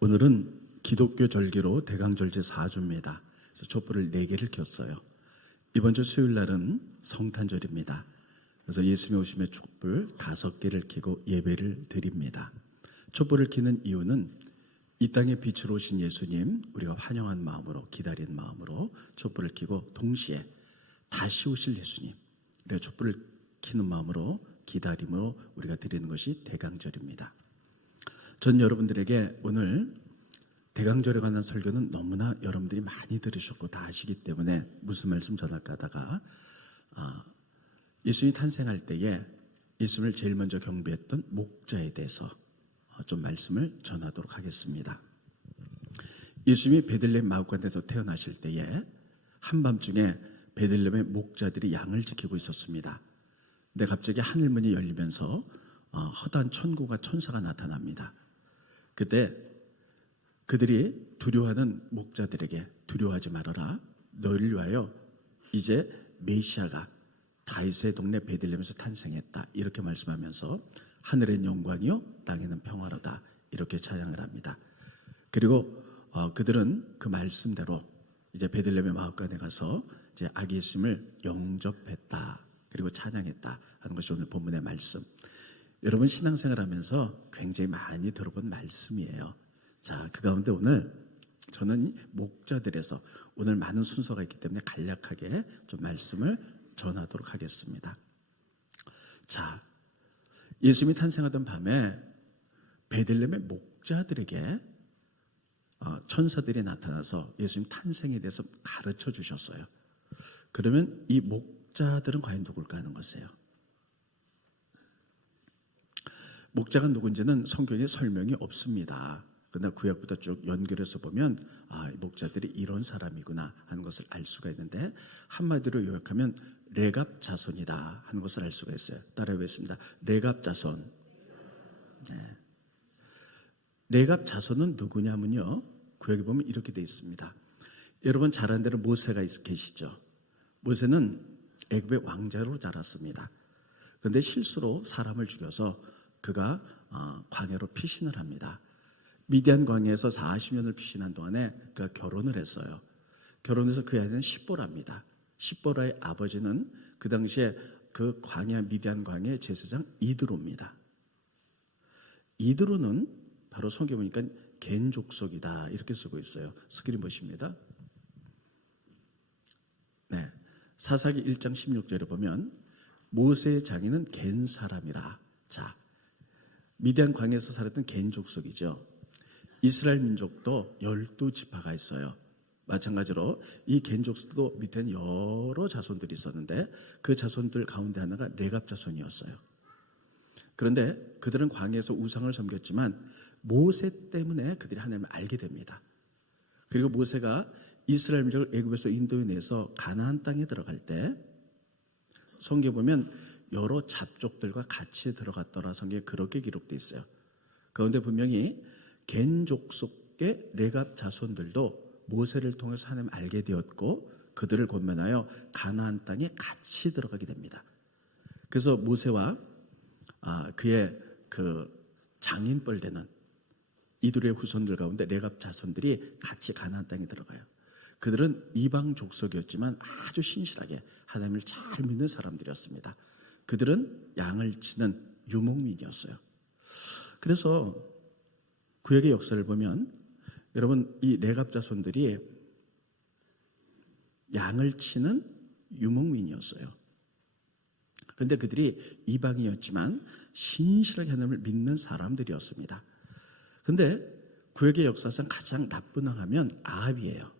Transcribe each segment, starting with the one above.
오늘은 기독교 절기로 대강절제 4주입니다. 그래서 촛불을 4개를 켰어요. 이번 주 수요일 날은 성탄절입니다. 그래서 예수님의 오심의 촛불 5개를 켜고 예배를 드립니다. 촛불을 켜는 이유는 이 땅에 빛으로 오신 예수님 우리가 환영한 마음으로, 기다린 마음으로 촛불을 켜고, 동시에 다시 오실 예수님 우리가 촛불을 켜는 마음으로, 기다림으로 우리가 드리는 것이 대강절입니다. 전 여러분들에게 오늘 대강절에 관한 설교는 너무나 여러분들이 많이 들으셨고 다 아시기 때문에 무슨 말씀 전할까 하다가 예수님이 탄생할 때에 예수님을 제일 먼저 경배했던 목자에 대해서 좀 말씀을 전하도록 하겠습니다. 예수님이 베들레헴 마을간에서 태어나실 때에 한밤중에 베들레헴의 목자들이 양을 지키고 있었습니다. 근데 갑자기 하늘문이 열리면서 허다한 천구가 천사가 나타납니다. 그때 그들이 두려워하는 목자들에게 두려워하지 말아라. 너희를 위하여 이제 메시아가 다윗의 동네 베들레헴에서 탄생했다. 이렇게 말씀하면서 하늘엔 영광이요 땅에는 평화로다. 이렇게 찬양을 합니다. 그리고 그들은 그 말씀대로 이제 베들레헴의 마을간에 가서 이제 아기 예수님을 영접했다. 그리고 찬양했다 하는 것이 오늘 본문의 말씀. 여러분 신앙생활하면서 굉장히 많이 들어본 말씀이에요. 자, 그 가운데 오늘 저는 목자들에서 오늘 많은 순서가 있기 때문에 간략하게 좀 말씀을 전하도록 하겠습니다. 자, 예수님이 탄생하던 밤에 베들레헴의 목자들에게 천사들이 나타나서 예수님 탄생에 대해서 가르쳐 주셨어요. 그러면 이 목자들은 과연 누굴까 하는 것이에요. 목자가 누군지는 성경에 설명이 없습니다. 그러나 구약부터 쭉 연결해서 보면 이 목자들이 이런 사람이구나 하는 것을 알 수가 있는데, 한마디로 요약하면 레갑 자손이다 하는 것을 알 수가 있어요. 따라해보겠습니다. 레갑 자손. 네. 레갑 자손은 누구냐면요, 구약에 보면 이렇게 되어 있습니다. 여러분 잘 아는 대로 모세가 계시죠. 모세는 애굽의 왕자로 자랐습니다. 그런데 실수로 사람을 죽여서 그가 광야로 피신을 합니다. 미디안 광야에서 40년을 피신한 동안에 그가 결혼을 했어요. 결혼해서 그 아이는 십보라입니다. 십보라의 아버지는 그 당시에 그 광야, 미디안 광야의 제사장 이드로입니다. 이드로는 바로 성경에 보니까 겐 족속이다 이렇게 쓰고 있어요. 스크린 보십니다. 네, 사사기 1장 16절에 보면 모세의 장인은 겐 사람이라. 자, 미디안 광야에서 살았던 겐 족속이죠. 이스라엘 민족도 12지파가 있어요. 마찬가지로 이 겐 족속도 밑에는 여러 자손들이 있었는데 그 자손들 가운데 하나가 레갑 자손이었어요. 그런데 그들은 광야에서 우상을 섬겼지만 모세 때문에 그들이 하나님을 알게 됩니다. 그리고 모세가 이스라엘 민족을 애굽에서 인도해내서 가나안 땅에 들어갈 때 성경에 보면 여러 잡족들과 같이 들어갔더라. 성경에 그렇게 기록되어 있어요. 그런데 분명히 겐 족속의 레갑 자손들도 모세를 통해서 하나님을 알게 되었고 그들을 권면하여 가나안 땅에 같이 들어가게 됩니다. 그래서 모세와 그의 그 장인뻘 되는 이들의 후손들 가운데 레갑 자손들이 같이 가나안 땅에 들어가요. 그들은 이방 족속이었지만 아주 신실하게 하나님을 잘 믿는 사람들이었습니다. 그들은 양을 치는 유목민이었어요. 그래서 구약의 역사를 보면 여러분 이 레갑 자손들이 양을 치는 유목민이었어요. 그런데 그들이 이방이었지만 신실하게 하나님을 믿는 사람들이었습니다. 그런데 구약의 역사상 가장 나쁜 왕하면 아합이에요.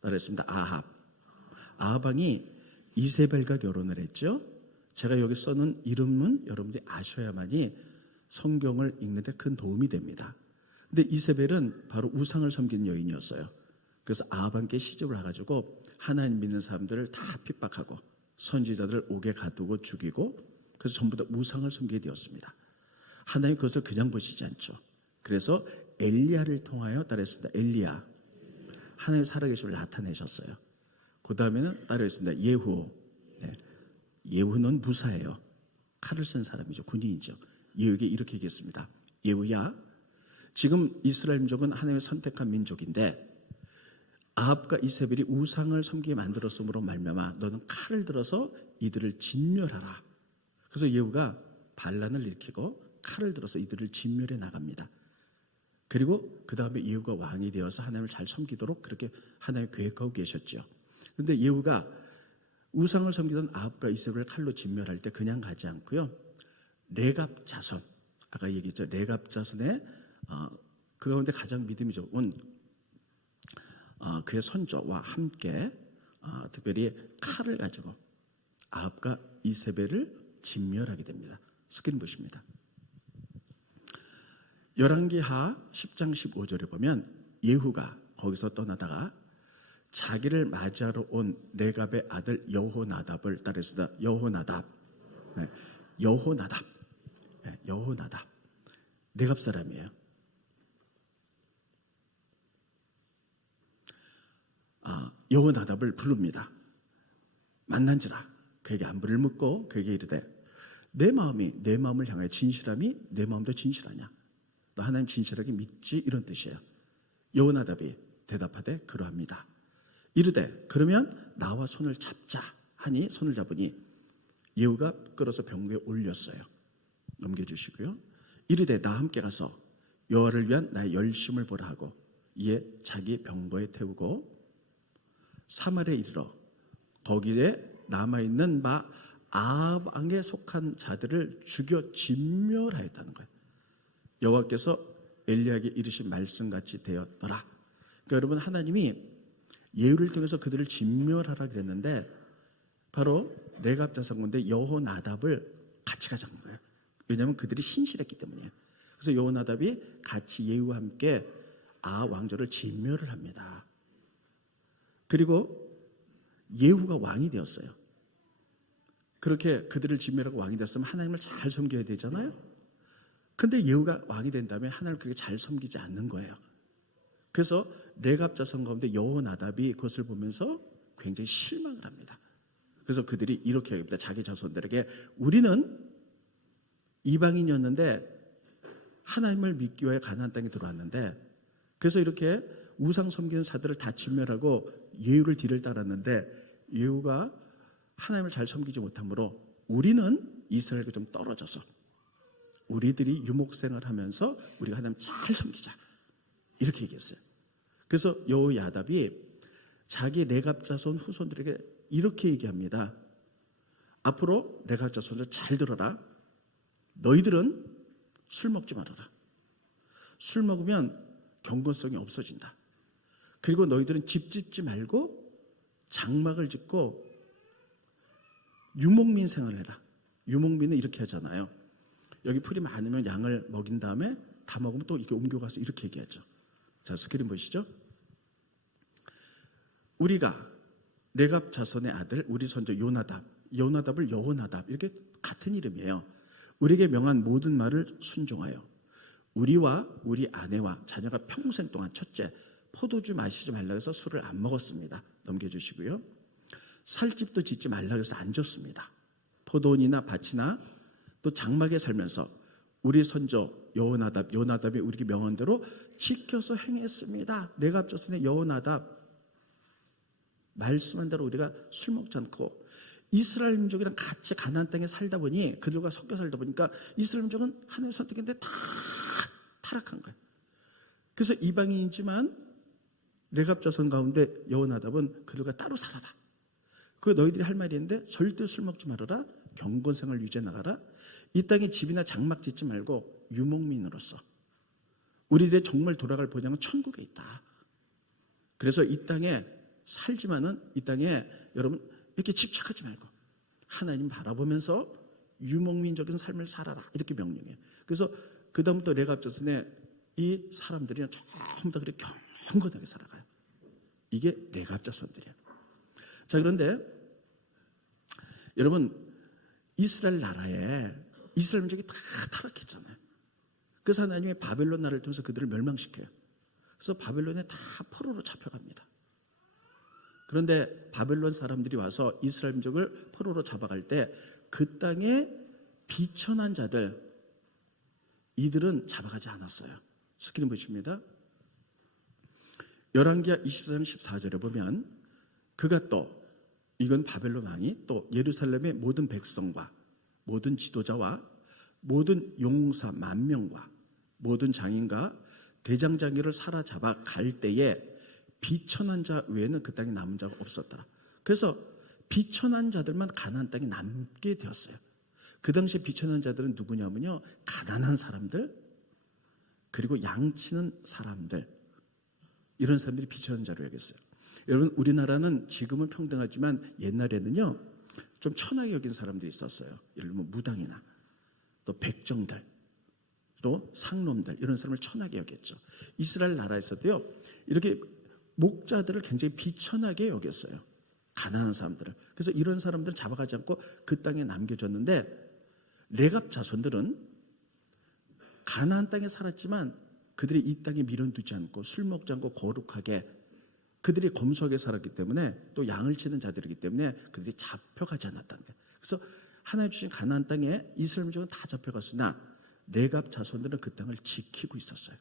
따라했습니다. 아합 왕이 이세벨과 결혼을 했죠. 제가 여기 써놓은 이름은 여러분들이 아셔야만이 성경을 읽는 데 큰 도움이 됩니다. 근데 이세벨은 바로 우상을 섬기는 여인이었어요. 그래서 아합 왕께 시집을 와가지고 하나님 믿는 사람들을 다 핍박하고 선지자들을 옥에 가두고 죽이고, 그래서 전부 다 우상을 섬기게 되었습니다. 하나님 그것을 그냥 보시지 않죠. 그래서 엘리야를 통하여 따르했습니다. 엘리야, 하나님의 살아계심을 나타내셨어요. 그 다음에는 따르했습니다. 예후. 네. 예후는 무사예요. 칼을 쓴 사람이죠. 군인이죠. 예후에게 이렇게 얘기했습니다. 예후야, 지금 이스라엘 민족은 하나님의 선택한 민족인데 아합과 이세벨이 우상을 섬기게 만들었으므로 말미암아 너는 칼을 들어서 이들을 진멸하라. 그래서 예후가 반란을 일으키고 칼을 들어서 이들을 진멸해 나갑니다. 그리고 그 다음에 예후가 왕이 되어서 하나님을 잘 섬기도록 그렇게 하나님 계획하고 계셨죠. 그런데 예후가 우상을 섬기던 아합과 이세벨을 칼로 진멸할 때 그냥 가지 않고요. 레갑 자손, 아까 얘기했죠. 레갑 자손의 그 가운데 가장 믿음이 좋은 그의 손자와 함께 특별히 칼을 가지고 아합과 이세벨을 진멸하게 됩니다. 스크린 보십니다. 열왕기하 10장 15절에 보면 예후가 거기서 떠나다가 자기를 맞이하러 온 레갑의 아들 여호나답을 따르시다. 여호나답, 여호나답, 레갑 사람이에요. 여호나답을 부릅니다. 만난지라 그에게 안부를 묻고 그에게 이르되 내 마음을 향하여 진실함이 내 마음도 진실하냐? 너 하나님 진실하게 믿지? 이런 뜻이에요. 여호나답이 대답하되 그러합니다. 이르되 그러면 나와 손을 잡자 하니 손을 잡으니 예후가 끌어서 병거에 올렸어요. 넘겨주시고요. 이르되 나와 함께 가서 여호와를 위한 나의 열심을 보라 하고 이에 자기 병거에 태우고 사마리아에 이르러 거기에 남아있는 바 아합 왕에 속한 자들을 죽여 진멸하였다는 거예요. 여호와께서 엘리야에게 이르신 말씀같이 되었더라. 그러니까 여러분 하나님이 예후를 통해서 그들을 진멸하라 그랬는데 바로 레갑 자손인데 여호나답을 같이 가자는 거예요. 왜냐하면 그들이 신실했기 때문이에요. 그래서 여호나답이 같이 예후와 함께 아합 왕조를 진멸을 합니다. 그리고 예후가 왕이 되었어요. 그렇게 그들을 진멸하고 왕이 됐으면 하나님을 잘 섬겨야 되잖아요. 근데 예후가 왕이 된 다음에 하나님을 그렇게 잘 섬기지 않는 거예요. 그래서 레갑 자손 가운데 여호나답이 그것을 보면서 굉장히 실망을 합니다. 그래서 그들이 이렇게 얘기합니다. 자기 자손들에게 우리는 이방인이었는데 하나님을 믿기 위해 가나안 땅에 들어왔는데 그래서 이렇게 우상 섬기는 자들을 다 진멸하고 예후를 뒤를 따랐는데 예후가 하나님을 잘 섬기지 못하므로 우리는 이스라엘과 좀 떨어져서 우리들이 유목생활 하면서 우리가 하나님 잘 섬기자 이렇게 얘기했어요. 그래서 여호야답이 자기 레갑 자손 후손들에게 이렇게 얘기합니다. 앞으로 레갑 자손들 잘 들어라. 너희들은 술 먹지 말아라. 술 먹으면 경건성이 없어진다. 그리고 너희들은 집 짓지 말고 장막을 짓고 유목민 생활을 해라. 유목민은 이렇게 하잖아요. 여기 풀이 많으면 양을 먹인 다음에 다 먹으면 또 이렇게 옮겨가서 이렇게 얘기하죠. 자, 스크린 보시죠. 우리가 레갑 자손의 아들 우리 손자 요나답을 여호나답 이렇게 같은 이름이에요. 우리에게 명한 모든 말을 순종하여 우리와 우리 아내와 자녀가 평생 동안 첫째 포도주 마시지 말라 해서 술을 안 먹었습니다. 넘겨주시고요. 살집도 짓지 말라 해서 안 줬습니다. 포도원이나 밭이나 또 장막에 살면서 우리 손자 요나답이 우리에게 명한 대로 지켜서 행했습니다. 레갑 자손의 여호나답 말씀한 대로 우리가 술 먹지 않고 이스라엘 민족이랑 같이 가나안 땅에 살다 보니 그들과 섞여 살다 보니까 이스라엘 민족은 하나님의 선택인데 다 타락한 거예요. 그래서 이방인이지만 레갑 자손 가운데 여호나답은 그들과 따로 살아라. 그 너희들이 할 말이 있는데 절대 술 먹지 말아라. 경건생활 유지해 나가라. 이 땅에 집이나 장막 짓지 말고 유목민으로서 우리들의 정말 돌아갈 본향은 천국에 있다. 그래서 이 땅에 살지만은 이 땅에 여러분 이렇게 집착하지 말고 하나님 바라보면서 유목민적인 삶을 살아라. 이렇게 명령해요. 그래서 그 다음부터 레갑 자손의 이 사람들이 전부 다 그렇게 경건하게 살아가요. 이게 레갑 자손들이에요. 자, 그런데 여러분 이스라엘 나라에 이스라엘 민족이 다 타락했잖아요. 그래서 하나님이 바벨론 나라를 통해서 그들을 멸망시켜요. 그래서 바벨론에 다 포로로 잡혀갑니다. 그런데 바벨론 사람들이 와서 이스라엘 민족을 포로로 잡아갈 때 그 땅에 비천한 자들 이들은 잡아가지 않았어요. 스크린 보십니다. 열왕기하 24장 14절에 보면 그가 또, 이건 바벨론 왕이 또 예루살렘의 모든 백성과 모든 지도자와 모든 용사 10,000명과 모든 장인과 대장장이를 사로잡아 갈 때에 비천한 자 외에는 그 땅에 남은 자가 없었더라. 그래서 비천한 자들만 가나안 땅에 남게 되었어요. 그 당시에 비천한 자들은 누구냐면요, 가난한 사람들, 그리고 양치는 사람들, 이런 사람들이 비천한 자로 여겼어요. 여러분, 우리나라는 지금은 평등하지만 옛날에는요 좀 천하게 여긴 사람들이 있었어요. 예를 들면 무당이나 또 백정들, 또 상놈들, 이런 사람을 천하게 여겼죠. 이스라엘 나라에서도요 이렇게 목자들을 굉장히 비천하게 여겼어요. 가난한 사람들을. 그래서 이런 사람들은 잡아가지 않고 그 땅에 남겨줬는데, 레갑 자손들은 가나안 땅에 살았지만 그들이 이 땅에 밀어두지 않고 술 먹지 않고 거룩하게, 그들이 검소하게 살았기 때문에, 또 양을 치는 자들이기 때문에 그들이 잡혀가지 않았다는 거예요. 그래서 하나님 주신 가나안 땅에 이스라엘 민족은 다 잡혀갔으나 레갑 자손들은 그 땅을 지키고 있었어요.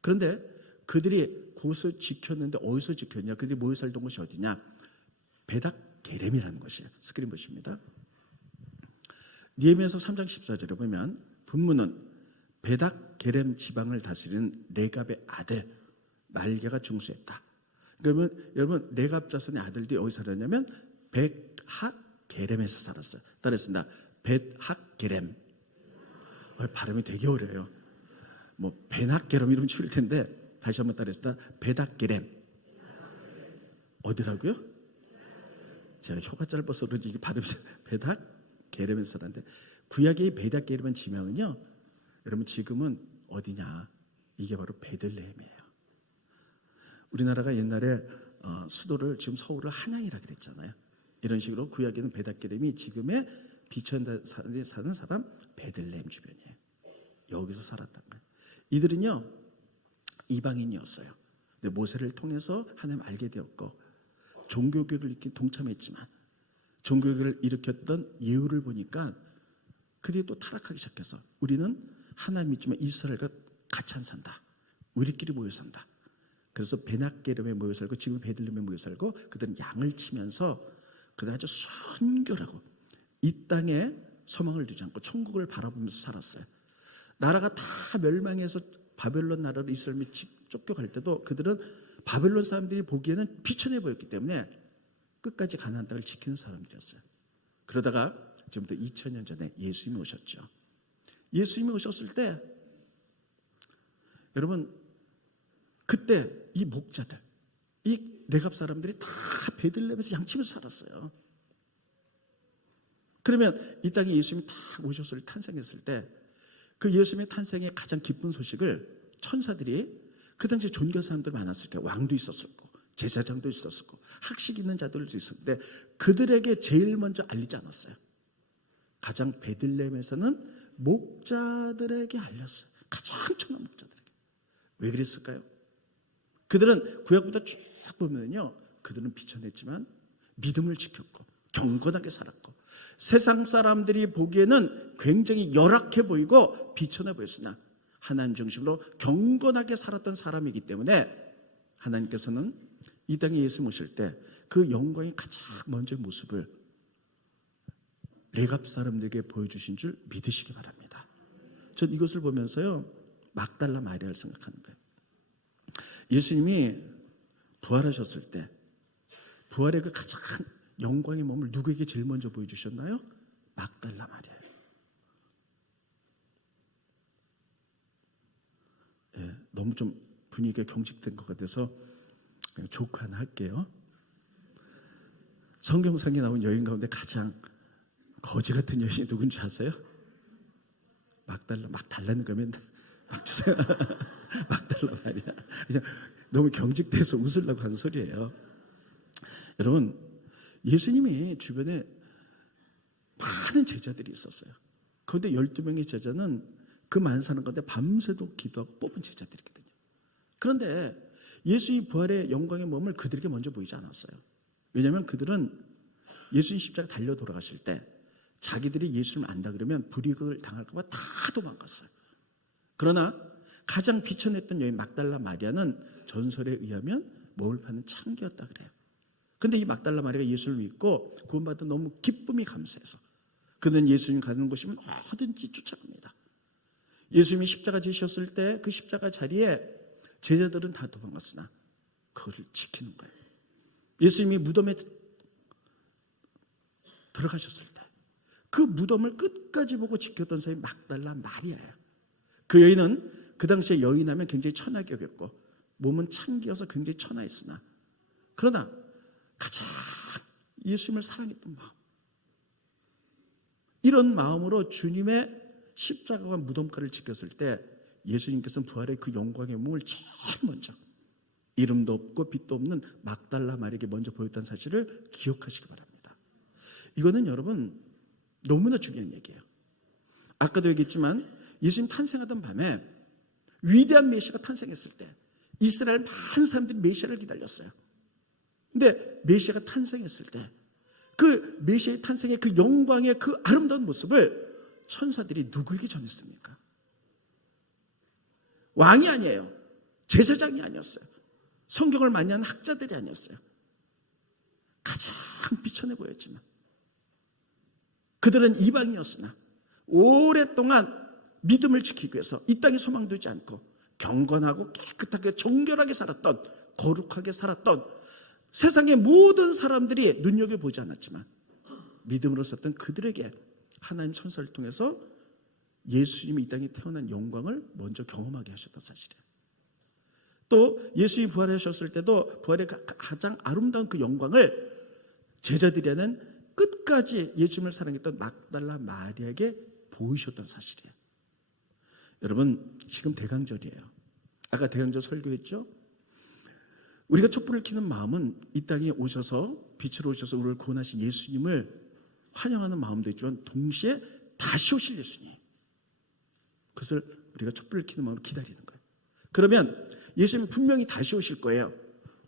그런데 그들이 곳을 지켰는데 어디서 지켰냐? 그들이 모여 살던 곳이 어디냐? 베닥 게렘이라는 것이에요. 스크린 보십니다. 느헤미야서 3장 14절에 보면 분문은 베닥 게렘 지방을 다스리는 레갑의 아들 말게가 중수했다. 그러면 여러분, 레갑 자손의 아들들이 어디 살았냐면 벳학 게렘에서 살았어요. 따라했습니다. 벳학 게렘. 발음이 되게 어려워요. 뭐 베낙 게렘 이러면 추울 텐데 다시 한번 따라했습니다. 벳학 게렘. 어디라고요? 제가 혀가 짧아서 그런지 이게 발음이 벳학 게렘에서 살았는데, 구약의 벳학 게렘의 지명은요, 여러분 지금은 어디냐? 이게 바로 베들레헴이에요. 우리나라가 옛날에 수도를, 지금 서울을 한양이라 그랬잖아요. 이런 식으로 구약에는 벳학 게렘이 지금의 비천에 사는 사람 베들레헴 주변이에요. 여기서 살았단 거예요. 이들은요 이방인이었어요. 근데 모세를 통해서 하나님 알게 되었고, 종교교육을 일으킨 동참했지만 종교교육을 일으켰던 예후를 보니까 그들이 또 타락하기 시작해서, 우리는 하나님 믿지만 이스라엘과 같이 안 산다, 우리끼리 모여 산다. 그래서 베낙게렘에 모여 살고, 지금 베들레헴에 모여 살고, 그들은 양을 치면서 그들은 아주 순결하고 이 땅에 소망을 두지 않고 천국을 바라보면서 살았어요. 나라가 다 멸망해서 바벨론 나라로 이스라엘이 쫓겨갈 때도 그들은 바벨론 사람들이 보기에는 비천해 보였기 때문에 끝까지 가나안 땅을 지키는 사람들이었어요. 그러다가 지금부터 2000년 전에 예수님이 오셨죠. 예수님이 오셨을 때 여러분, 그때 이 목자들, 이 레갑 사람들이 다 베들레헴에서 양치면서 살았어요. 그러면 이 땅에 예수님이 딱 오셨을 때, 탄생했을 때, 그 예수님의 탄생의 가장 기쁜 소식을 천사들이, 그 당시에 존귀한 사람들 많았을 때, 왕도 있었었고 제사장도 있었었고 학식 있는 자들도 있었는데 그들에게 제일 먼저 알리지 않았어요. 가장 베들레헴에서는 목자들에게 알렸어요. 가장 천한 목자들에게. 왜 그랬을까요? 그들은 구약부터 쭉 보면요, 그들은 비천했지만 믿음을 지켰고 경건하게 살았고, 세상 사람들이 보기에는 굉장히 열악해 보이고 비천해 보였으나 하나님 중심으로 경건하게 살았던 사람이기 때문에 하나님께서는 이 땅에 예수 오실 때 그 영광의 가장 먼저 모습을 레갑 사람들에게 보여주신 줄 믿으시기 바랍니다. 전 이것을 보면서요, 막달라 마리아를 생각하는 거예요. 예수님이 부활하셨을 때 부활의 그 가장 영광의 몸을 누구에게 제일 먼저 보여주셨나요? 막달라 마리아예요. 예, 너무 좀 분위기가 경직된 것 같아서 그냥 조크 하나 할게요. 성경상에 나온 여인 가운데 가장 거지 같은 여인이 누군지 아세요? 막달라. 막 달라는 거면 막 주세요. 막달라 마리아. 그냥 너무 경직돼서 웃으려고 하는 소리예요. 여러분, 예수님이 주변에 많은 제자들이 있었어요. 그런데 12명의 제자는 그 많은 사람 가운데 밤새도록 기도하고 뽑은 제자들이거든요. 그런데 예수의 부활의 영광의 몸을 그들에게 먼저 보이지 않았어요. 왜냐하면 그들은 예수님 십자가 달려 돌아가실 때 자기들이 예수님을 안다 그러면 불이익을 당할까 봐 다 도망갔어요. 그러나 가장 비천했던 여인 막달라 마리아는 전설에 의하면 먹을 파는 창기였다 그래요. 근데 이 막달라 마리아가 예수를 믿고 구원받은 너무 기쁨이 감사해서 그는 예수님 가는 곳이면 어딘지 쫓아갑니다. 예수님이 십자가 지셨을 때 그 십자가 자리에 제자들은 다 도망갔으나 그거를 지키는 거예요. 예수님이 무덤에 들어가셨을 때 그 무덤을 끝까지 보고 지켰던 사람이 막달라 마리아예요. 그 여인은 그 당시에 여인하면 굉장히 천하게 여겼고 몸은 창기여서 굉장히 천하했으나 그러나 가장 예수님을 사랑했던 마음, 이런 마음으로 주님의 십자가와 무덤가를 지켰을 때 예수님께서는 부활의 그 영광의 몸을 제일 먼저 이름도 없고 빛도 없는 막달라 마리아에게 먼저 보였다는 사실을 기억하시기 바랍니다. 이거는 여러분 너무나 중요한 얘기예요. 아까도 얘기했지만 예수님 탄생하던 밤에 위대한 메시아가 탄생했을 때 이스라엘 많은 사람들이 메시아를 기다렸어요. 근데 메시아가 탄생했을 때 그 메시아의 탄생의 그 영광의 그 아름다운 모습을 천사들이 누구에게 전했습니까? 왕이 아니에요. 제사장이 아니었어요. 성경을 많이 하는 학자들이 아니었어요. 가장 비천해 보였지만 그들은 이방인이었으나 오랫동안 믿음을 지키기 위해서 이 땅에 소망 두지 않고 경건하고 깨끗하게 정결하게 살았던, 거룩하게 살았던 세상의 모든 사람들이 눈여겨보지 않았지만 믿음으로 썼던 그들에게 하나님 천사를 통해서 예수님이 이 땅에 태어난 영광을 먼저 경험하게 하셨던 사실이에요. 또 예수님이 부활하셨을 때도 부활의 가장 아름다운 그 영광을 제자들에는 끝까지 예수님을 사랑했던 막달라 마리아에게 보이셨던 사실이에요. 여러분 지금 대강절이에요. 아까 대강절 설교했죠? 우리가 촛불을 켜는 마음은 이 땅에 오셔서 빛으로 오셔서 우리를 구원하신 예수님을 환영하는 마음도 있지만 동시에 다시 오실 예수님, 그것을 우리가 촛불을 켜는 마음으로 기다리는 거예요. 그러면 예수님은 분명히 다시 오실 거예요.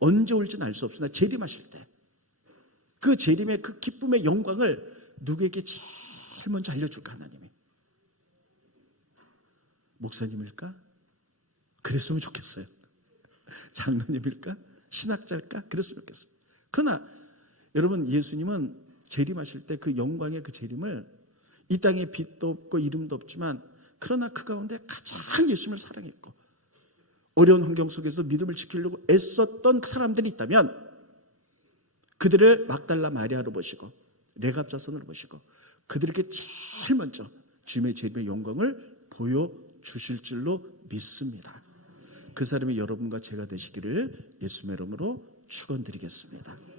언제 올지는 알 수 없으나 재림하실 때 그 재림의 그 기쁨의 영광을 누구에게 제일 먼저 알려줄까? 하나님이 목사님일까? 그랬으면 좋겠어요. 장로님일까? 신학자일까? 그랬으면 좋겠어요. 그러나 여러분 예수님은 재림하실 때 그 영광의 그 재림을 이 땅에 빛도 없고 이름도 없지만 그러나 그 가운데 가장 예수님을 사랑했고 어려운 환경 속에서 믿음을 지키려고 애썼던 사람들이 있다면 그들을 막달라 마리아로 보시고 레갑 자손으로 보시고 그들에게 제일 먼저 주님의 재림의 영광을 보여주실 줄로 믿습니다. 그 사람이 여러분과 제가 되시기를 예수님의 이름으로 축원드리겠습니다.